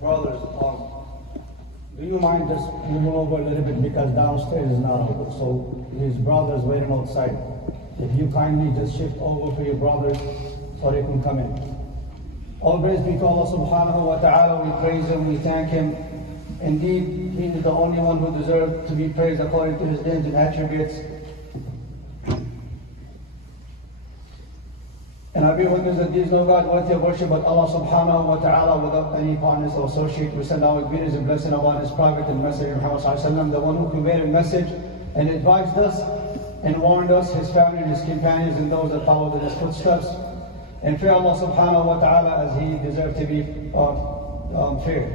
Brothers, do you mind just moving over a little bit because downstairs is not open, so his brothers waiting outside. If you kindly just shift over for your brothers so they can come in. All praise be to Allah subhanahu wa ta'ala. We praise Him, we thank Him. Indeed, He is the only one who deserves to be praised according to His names and attributes. And I bear witness that there is no God worthy of worship but Allah subhanahu wa ta'ala without any partners or associate. We send our greetings and blessing upon His prophet and messenger Muhammad sallallahu alaihi wasallam, the one who conveyed a message and advised us and warned us, His family and His companions and those that followed in His footsteps. And fear Allah subhanahu wa ta'ala as He deserves to be feared.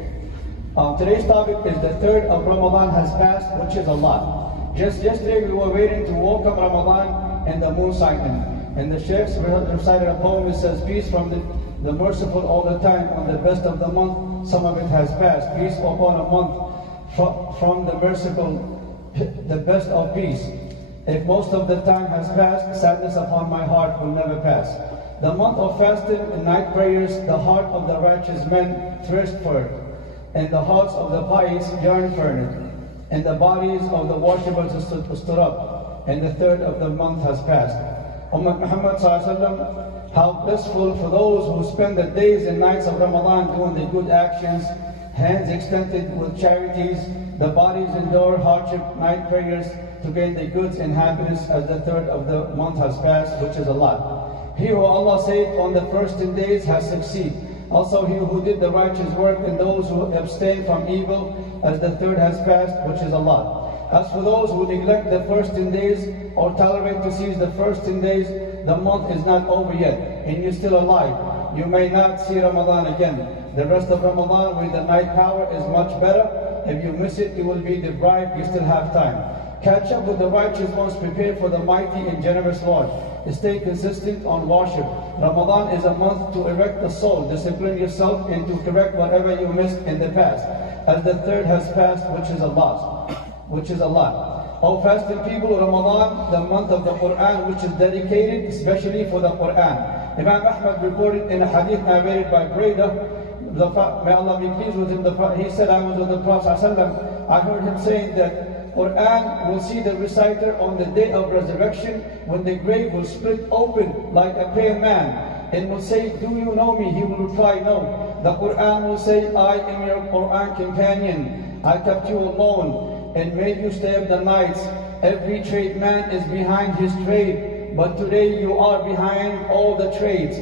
Today's topic is the third of Ramadan has passed, which is a lot. Just yesterday we were waiting to welcome Ramadan and the moon sighting. And the Sheikh recited a poem that says, peace from the merciful all the time, on the best of the month, some of it has passed. Peace upon a month from the merciful, the best of peace. If most of the time has passed, sadness upon my heart will never pass. The month of fasting and night prayers, the heart of the righteous men thirst for it, and the hearts of the pious yearn for it, and the bodies of the worshippers stood up, and the third of the month has passed. Ummah Muhammad sallallahu alaihi wasallam, how blissful for those who spend the days and nights of Ramadan doing the good actions, hands extended with charities, the bodies endure hardship, night prayers to gain the goods and happiness as the third of the month has passed, which is a lot. He who Allah saved on the first 10 days has succeeded. Also he who did the righteous work and those who abstain from evil as the third has passed, which is a lot. As for those who neglect the first 10 days or tolerate to seize the first 10 days, the month is not over yet and you're still alive. You may not see Ramadan again. The rest of Ramadan with the night power is much better. If you miss it, you will be deprived. You still have time. Catch up with the righteous ones, prepare for the mighty and generous Lord. Stay consistent on worship. Ramadan is a month to erect the soul, discipline yourself, and to correct whatever you missed in the past. As the third has passed, which is a lot. O fasting people, Ramadan, the month of the Quran, which is dedicated especially for the Quran. Imam Ahmad reported in a hadith narrated by Breda, may Allah be pleased with him, he said, I was with the Prophet ﷺ, I heard him saying that Quran will see the reciter on the day of resurrection when the grave will split open like a pale man and will say, do you know me? He will reply, no. The Quran will say, I am your Quran companion. I kept you alone and made you stay up the nights. Every trade man is behind his trade, but today you are behind all the trades.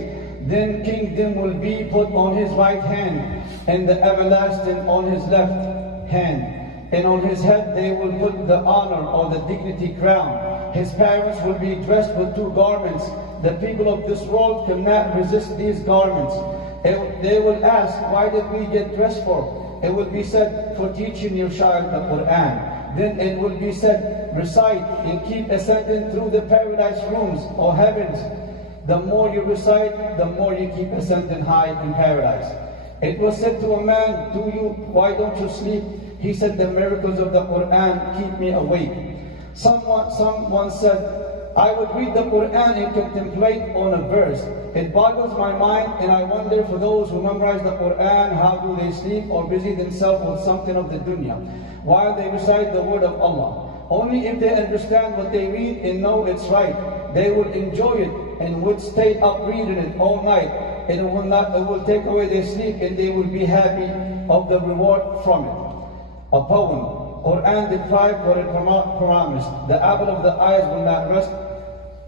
Then kingdom will be put on his right hand, and the everlasting on his left hand. And on his head they will put the honor or the dignity crown. His parents will be dressed with 2 garments. The people of this world cannot resist these garments. They will ask, why did we get dressed for? It will be said, for teaching your child the Quran. Then it will be said, recite and keep ascending through the paradise rooms or heavens. The more you recite, the more you keep ascending high in paradise. It was said to a man, why don't you sleep? He said, the miracles of the Quran keep me awake. Someone said, I would read the Quran and contemplate on a verse. It boggles my mind and I wonder for those who memorize the Quran, how do they sleep or busy themselves with something of the dunya while they recite the word of Allah? Only if they understand what they read and know it's right, they will enjoy it and would stay up reading it all night. And it will take away their sleep and they will be happy of the reward from it. A poem, Quran deprived what it promised. The apple of the eyes will not rest.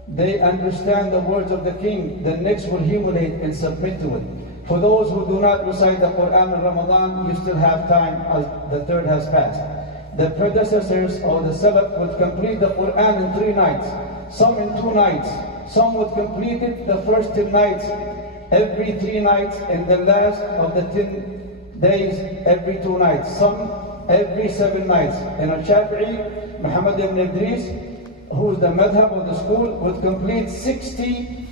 They understand the words of the king. The next will humiliate and submit to it. For those who do not recite the Quran in Ramadan, you still have time as the third has passed. The predecessors or the Salaf would complete the Quran in 3 nights, some in 2 nights. Some would complete it the first 10 nights, every 3 nights, and the last of the 10 days, every 2 nights. Some every 7 nights. And Shafi'i, Muhammad ibn Idris, who is the madhab of the school, would complete 60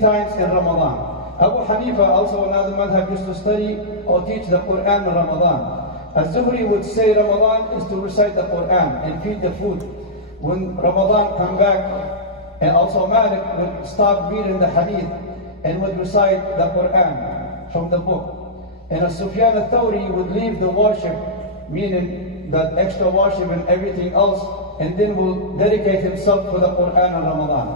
times in Ramadan. Abu Hanifa, also another madhab, used to study or teach the Quran in Ramadan. Az-Zuhri would say Ramadan is to recite the Quran and feed the food. When Ramadan come back, and also Malik would stop reading the hadith and would recite the Quran from the book. And Sufyan al-Thawri would leave the worship, meaning that extra worship and everything else, and then will dedicate himself to the Quran in Ramadan.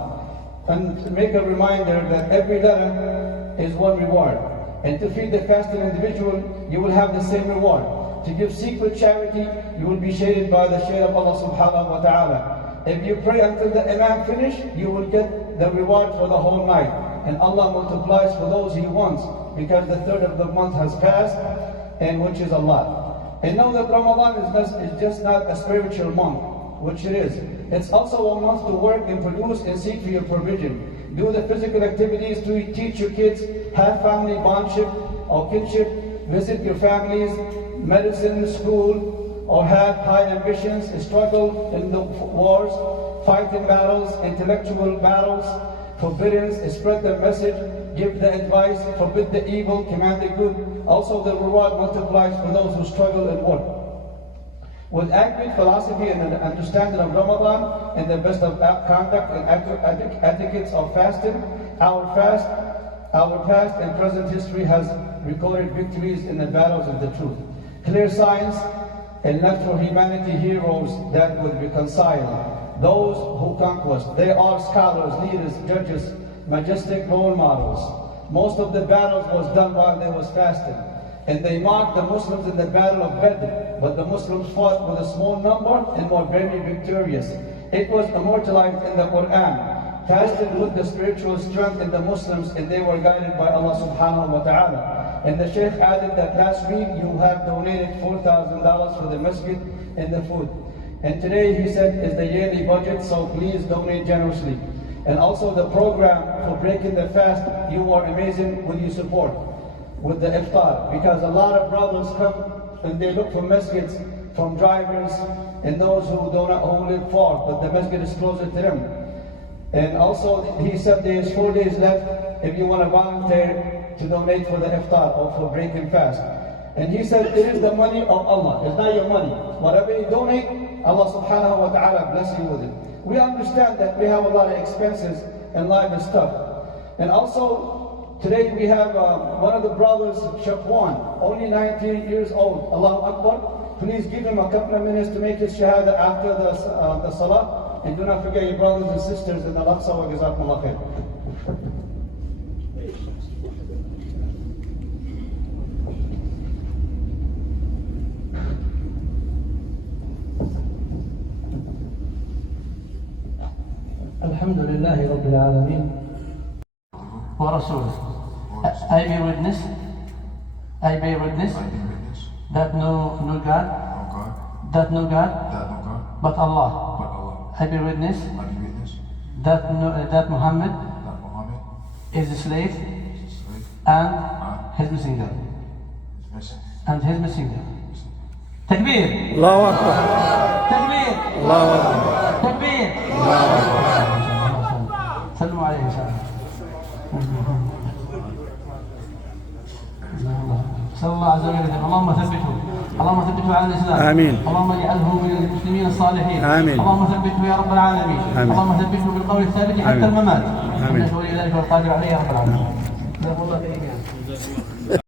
And make a reminder that every letter is one reward. And to feed the fasting individual, you will have the same reward. To give secret charity, you will be shaded by the shade of Allah subhanahu wa ta'ala. If you pray until the Imam finish, you will get the reward for the whole night. And Allah multiplies for those He wants, because the third of the month has passed, and which is Allah. And know that Ramadan is just not a spiritual month, which it is. It's also a month to work and produce and seek for your provision. Do the physical activities to teach your kids, have family bondship or kinship, visit your families, medicine, school, or have high ambitions, struggle in the wars, fight in battles, intellectual battles, forbiddance, spread the message, give the advice, forbid the evil, command the good. Also the reward multiplies for those who struggle and work. With accurate philosophy and an understanding of Ramadan and the best of conduct and etiquettes of fasting, our past and present history has recorded victories in the battles of the truth. Clear signs and left for humanity heroes that would reconcile those who conquest. They are scholars, leaders, judges, majestic role models. Most of the battles was done while they was fasting. And they marked the Muslims in the battle of Badr, but the Muslims fought with a small number and were very victorious. It was immortalized in the Quran, fasted with the spiritual strength in the Muslims, and they were guided by Allah subhanahu wa ta'ala. And the Sheikh added that last week you have donated $4,000 for the masjid and the food. And today he said is the yearly budget, so please donate generously. And also the program for breaking the fast, you are amazing with your support. With the iftar, because a lot of brothers come and they look for masjids from drivers and those who live far, but the masjid is closer to them. And also he said there's 4 days left if you want to volunteer to donate for the iftar or for breaking fast. And he said it is the money of Allah, it's not your money. Whatever you donate, Allah subhanahu wa ta'ala bless you with it. We understand that we have a lot of expenses and life and stuff. And also today we have one of the brothers, Shaqwan, only 19 years old. Allahu Akbar. Please give him a couple of minutes to make his shahada after the salah. And do not forget your brothers and sisters in Al-Aqsa wa Jazakumullah khair. Alhamdulillahi Rabbil Alameen wa Rasulih. I bear witness that no God but Allah. I bear witness that Muhammad is a slave and his messenger. Takbir! Allahu Akbar! Takbir! Allahu Akbar! Takbir! Allahu Akbar! سلموا عليه إن شاء الله. نسأل الله عز وجل اللهم ثبته على الإسلام. آمين. اللهم اجعله من المسلمين الصالحين. آمين. اللهم ثبته يا رب العالمين. آمين. اللهم ثبته بالقول الثابت حتى الممات. آمين. إنه ولي ذلك والقادر عليه يا رب العالمين.